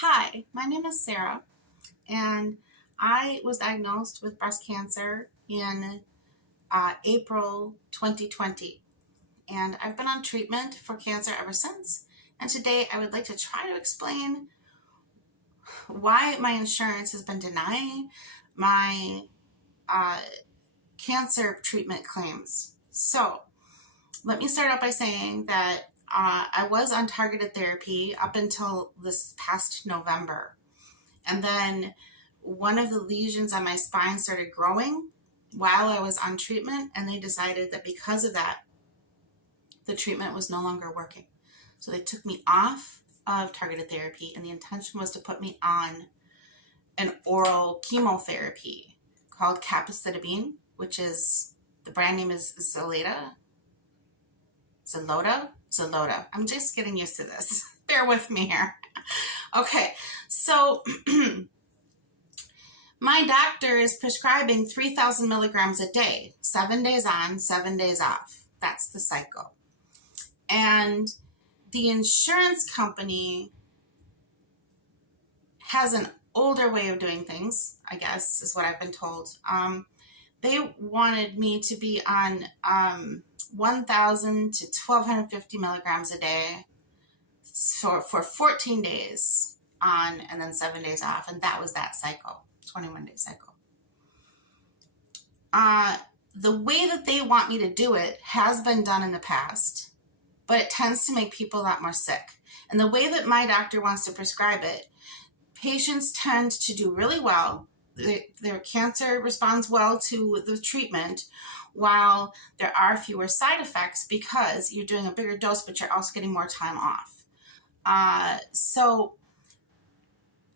Hi, my name is Sarah, and I was diagnosed with breast cancer in April 2020, and I've been on treatment for cancer ever since. And today I would like to try to explain why my insurance has been denying my cancer treatment claims. So let me start out by saying that I was on targeted therapy up until this past November. And then one of the lesions on my spine started growing while I was on treatment, and they decided that because of that, the treatment was no longer working. So they took me off of targeted therapy, and the intention was to put me on an oral chemotherapy called Capecitabine, which is, the brand name is Xeloda. I'm just getting used to this. Bear with me here. Okay, so my doctor is prescribing 3,000 milligrams a day, 7 days on, 7 days off. That's the cycle. And the insurance company has an older way of doing things, I guess, is what I've been told. They wanted me to be on 1,000 to 1,250 milligrams a day for 14 days on and then 7 days off. And that was that cycle, 21-day cycle. The way that they want me to do it has been done in the past, but it tends to make people a lot more sick. And the way that my doctor wants to prescribe it, patients tend to do really well. Their cancer responds well to the treatment, while there are fewer side effects because you're doing a bigger dose, but you're also getting more time off. So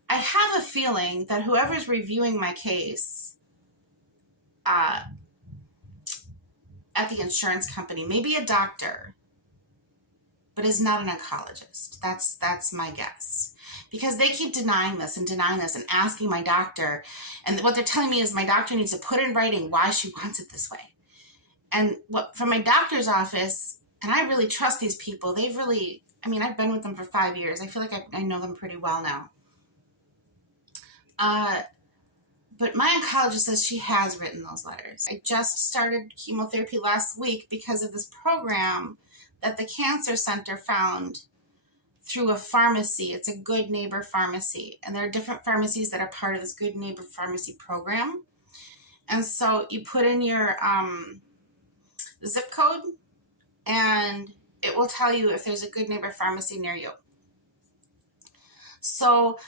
I have a feeling that whoever's reviewing my case at the insurance company, maybe a doctor, but is not an oncologist. That's my guess. Because they keep denying this and asking my doctor. And what they're telling me is my doctor needs to put in writing why she wants it this way. And from my doctor's office, and I really trust these people, I've been with them for 5 years. I feel like I know them pretty well now. But my oncologist says she has written those letters. I just started chemotherapy last week because of this program that the cancer center found through a pharmacy. It's a Good Neighbor Pharmacy. And there are different pharmacies that are part of this Good Neighbor Pharmacy program. And so you put in your zip code, and it will tell you if there's a Good Neighbor Pharmacy near you. So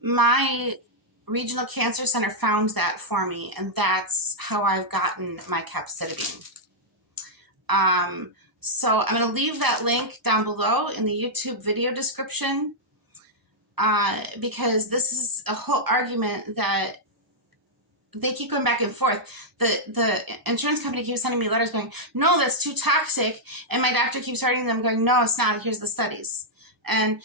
my regional cancer center found that for me, and that's how I've gotten my Capecitabine. So I'm going to leave that link down below in the YouTube video description, because this is a whole argument that they keep going back and forth. The insurance company keeps sending me letters going, no, that's too toxic. And my doctor keeps writing them going, no, it's not. Here's the studies. And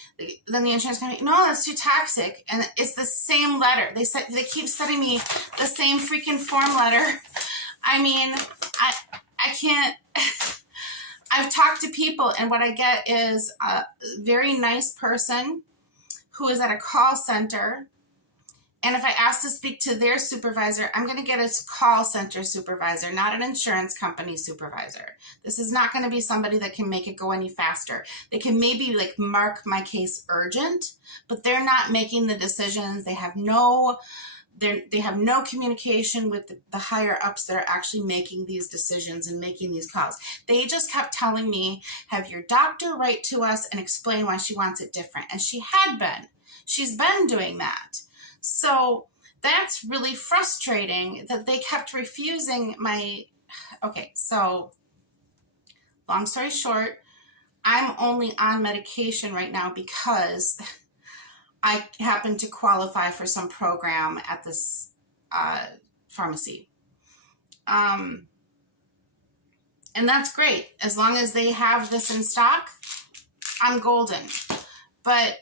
then the insurance company, no, that's too toxic. And it's the same letter. They keep sending me the same freaking form letter. I mean, I can't. I've talked to people, and what I get is a very nice person who is at a call center. And if I ask to speak to their supervisor, I'm going to get a call center supervisor, not an insurance company supervisor. This is not going to be somebody that can make it go any faster. They can maybe mark my case urgent, but they're not making the decisions. They have no communication with the higher ups that are actually making these decisions and making these calls. They just kept telling me, have your doctor write to us and explain why she wants it different. And she had been. She's been doing that. So that's really frustrating that they kept refusing my... Okay, so long story short, I'm only on medication right now because I happen to qualify for some program at this pharmacy. And that's great. As long as they have this in stock, I'm golden. But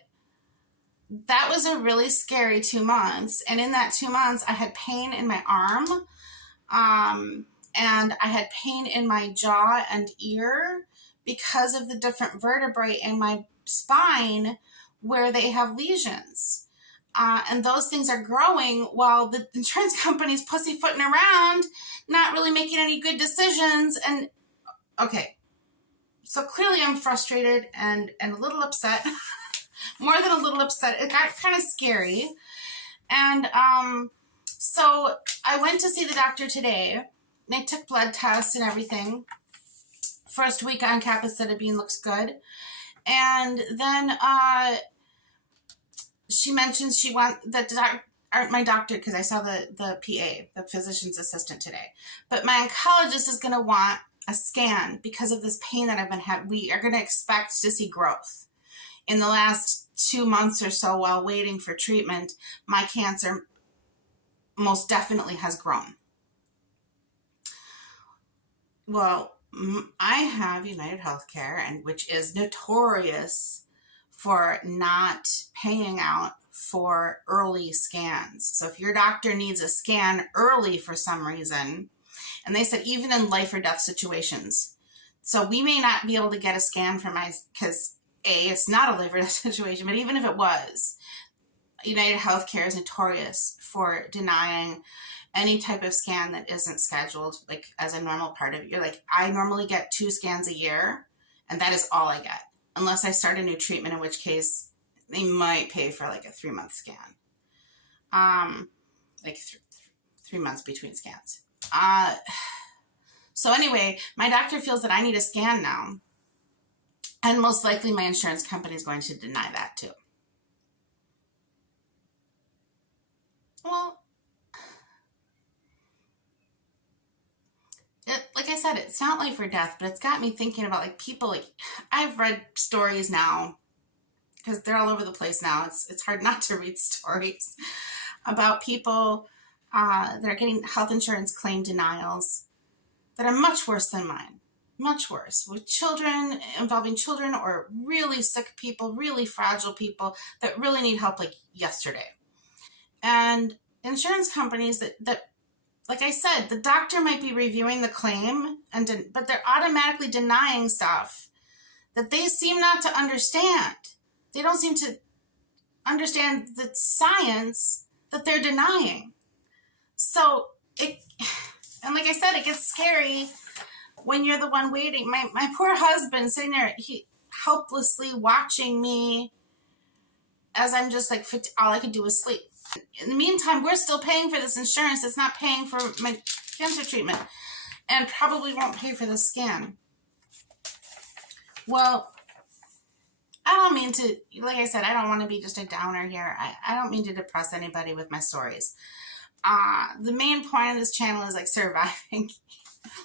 that was a really scary 2 months. And in that 2 months, I had pain in my arm. And I had pain in my jaw and ear because of the different vertebrae in my spine where they have lesions. And those things are growing while the insurance company's pussyfooting around, not really making any good decisions. And okay, so clearly I'm frustrated and a little upset, more than a little upset. It got kind of scary. And so I went to see the doctor today. They took blood tests and everything. First week on Capecitabine looks good. And then she mentions she wants my doctor, because I saw the PA, the physician's assistant today. But my oncologist is going to want a scan because of this pain that I've been having. We are going to expect to see growth. In the last 2 months or so while waiting for treatment, my cancer most definitely has grown. Well, I have United HealthCare, and which is notorious for not paying out for early scans. So if your doctor needs a scan early for some reason, and they said even in life or death situations, so we may not be able to get a scan for because it's not a life or death situation, but even if it was, United HealthCare is notorious for denying any type of scan that isn't scheduled, like as a normal part of it. You're like, I normally get 2 scans a year, and that is all I get, unless I start a new treatment, in which case they might pay for like a 3-month scan, like 3 months between scans. So anyway, my doctor feels that I need a scan now, and most likely my insurance company is going to deny that too. Well, like I said, it's not life or death, but it's got me thinking about like people. Like, I've read stories now, because they're all over the place now. It's hard not to read stories about people that are getting health insurance claim denials that are much worse than mine. Much worse, with children, involving children or really sick people, really fragile people that really need help like yesterday. And insurance companies that like I said, the doctor might be reviewing the claim, but they're automatically denying stuff that they seem not to understand. They don't seem to understand the science that they're denying. So and like I said, it gets scary when you're the one waiting. My poor husband sitting there, he helplessly watching me as I'm just like, all I could do was sleep. In the meantime, we're still paying for this insurance that's not paying for my cancer treatment, and probably won't pay for the scan. Well, I don't mean to, like I said, I don't want to be just a downer here. I don't mean to depress anybody with my stories. The main point of this channel is like surviving,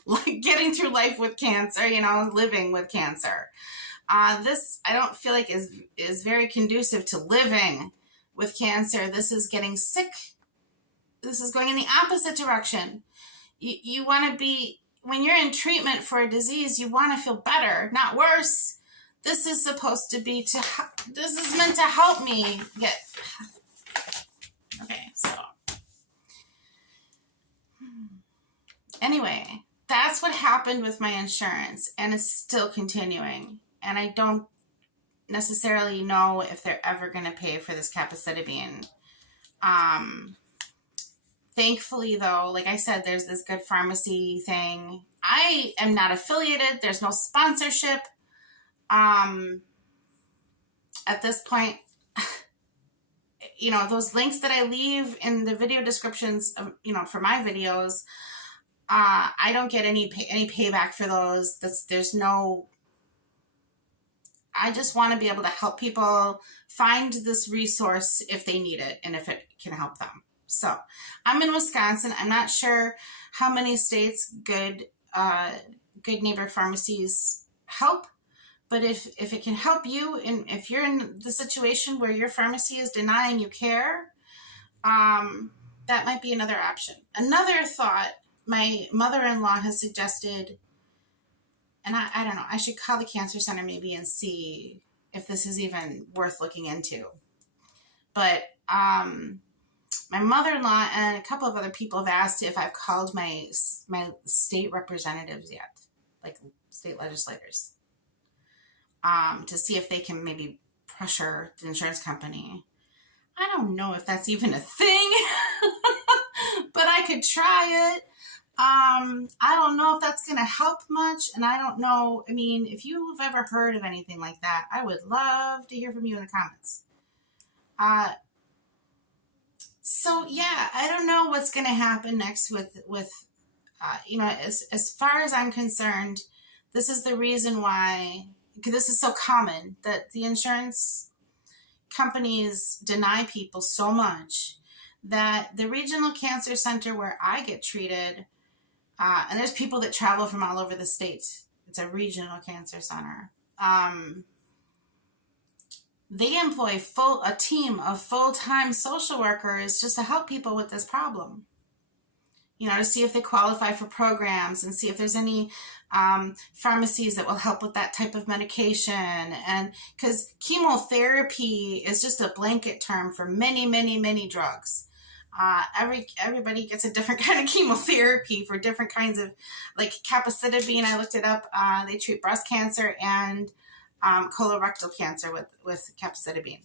like getting through life with cancer, living with cancer. This, I don't feel like is very conducive to living with cancer. This is getting sick. This is going in the opposite direction. You want to be, when you're in treatment for a disease, you want to feel better, not worse. This is supposed to be this is meant to help me get, okay, so. Anyway, that's what happened with my insurance, and it's still continuing. And I don't necessarily know if they're ever going to pay for this Capecitabine. Thankfully, though, like I said, there's this good pharmacy thing. I am not affiliated. There's no sponsorship. At this point, those links that I leave in the video descriptions, for my videos, I don't get any payback for those. There's no. I just want to be able to help people find this resource if they need it and if it can help them. So I'm in Wisconsin. I'm not sure how many states Good Neighbor Pharmacies help, but if it can help you, and if you're in the situation where your pharmacy is denying you care, that might be another option. Another thought my mother-in-law has suggested, and I don't know, I should call the cancer center maybe and see if this is even worth looking into. But my mother-in-law and a couple of other people have asked if I've called my state representatives yet, like state legislators, to see if they can maybe pressure the insurance company. I don't don't know if that's even a thing, but I could try it. I don't know if that's going to help much. And I don't know. I mean, if you've ever heard of anything like that, I would love to hear from you in the comments. So yeah, I don't know what's going to happen next with as far as I'm concerned, this is the reason why, because this is so common that the insurance companies deny people so much that the regional cancer center where I get treated, and there's people that travel from all over the state. It's a regional cancer center. They employ a team of full-time social workers just to help people with this problem. To see if they qualify for programs and see if there's any pharmacies that will help with that type of medication. And because chemotherapy is just a blanket term for many, many, many drugs. Everybody gets a different kind of chemotherapy for different kinds of, like Capecitabine, I looked it up. They treat breast cancer and colorectal cancer with Capecitabine.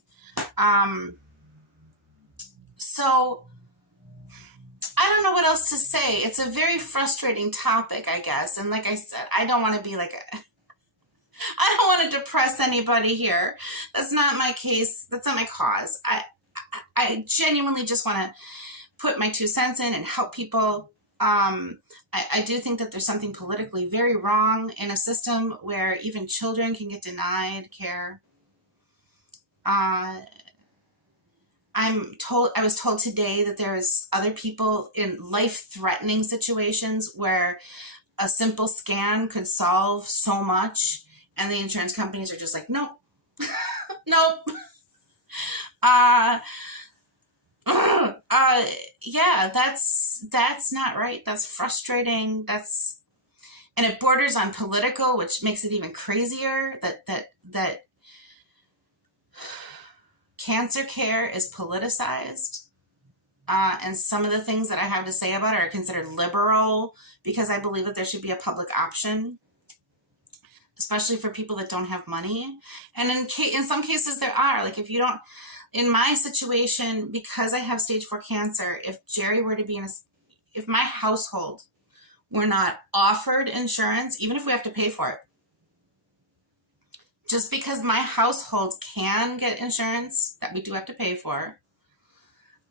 So I don't know what else to say. It's a very frustrating topic, I guess. And like I said, I don't want to be I don't want to depress anybody here. That's not my case. That's not my cause. I genuinely just want to put my 2 cents in and help people. I do think that there's something politically very wrong in a system where even children can get denied care. I was told today that there's other people in life-threatening situations where a simple scan could solve so much, and the insurance companies are just like, nope, nope. Yeah, that's not right. That's frustrating. And it borders on political, which makes it even crazier that cancer care is politicized. And some of the things that I have to say about it are considered liberal because I believe that there should be a public option, especially for people that don't have money. And in some cases there are. Like if you don't, in my situation, because I have stage 4 cancer, if Jerry were to be if my household were not offered insurance, even if we have to pay for it, just because my household can get insurance that we do have to pay for,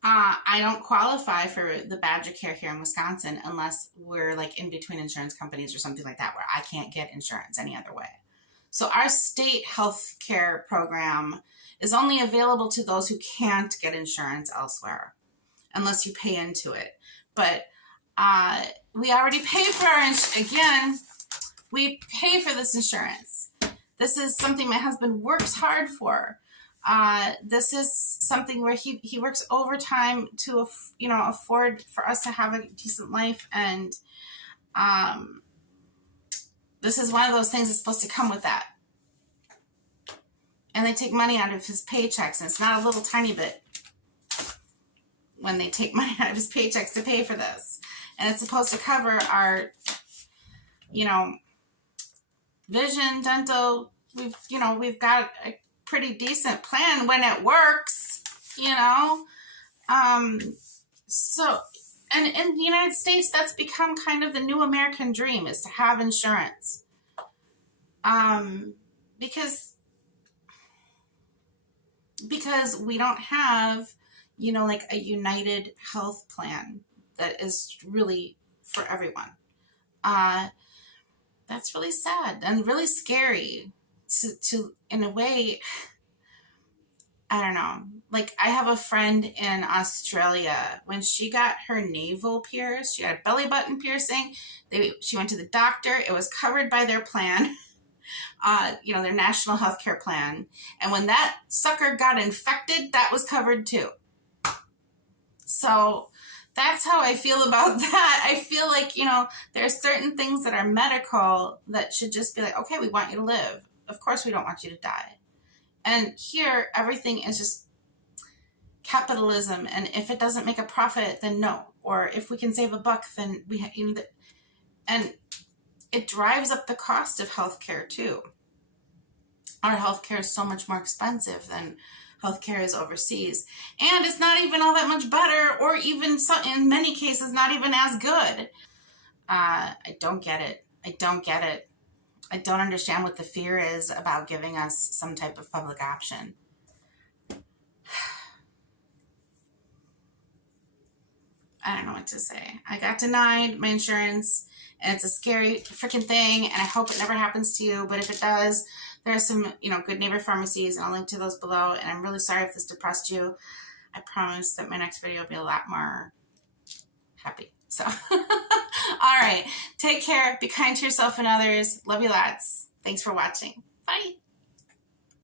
I don't qualify for the Badger Care here in Wisconsin unless we're like in between insurance companies or something like that where I can't get insurance any other way. So our state health care program is only available to those who can't get insurance elsewhere unless you pay into it. But we already pay for we pay for this insurance. This is something my husband works hard for. This is something where he works overtime to, afford for us to have a decent life. And this is one of those things that's supposed to come with that. And they take money out of his paychecks, and it's not a little tiny bit when they take money out of his paychecks to pay for this. And it's supposed to cover our, vision, dental. We've got a pretty decent plan when it works, So, and in the United States, that's become kind of the new American dream, is to have insurance. Because we don't have, like a united health plan that is really for everyone. That's really sad and really scary to in a way. I don't know. Like I have a friend in Australia. When she got her navel pierced, she had a belly button piercing. She went to the doctor. It was covered by their plan. Their national health care plan. And when that sucker got infected, that was covered too. So that's how I feel about that. I feel like, there are certain things that are medical that should just be like, okay, we want you to live. Of course, we don't want you to die. And here, everything is just capitalism. And if it doesn't make a profit, then no. Or if we can save a buck, then and it drives up the cost of healthcare too. Our healthcare is so much more expensive than healthcare is overseas. And it's not even all that much better, or even in many cases, not even as good. I don't get it. I don't get it. I don't understand what the fear is about giving us some type of public option. I don't know what to say. I got denied my insurance, and it's a scary freaking thing, and I hope it never happens to you, but if it does, there are some, good neighbor pharmacies, and I'll link to those below, and I'm really sorry if this depressed you. I promise that my next video will be a lot more happy. So, all right. Take care. Be kind to yourself and others. Love you lots. Thanks for watching. Bye.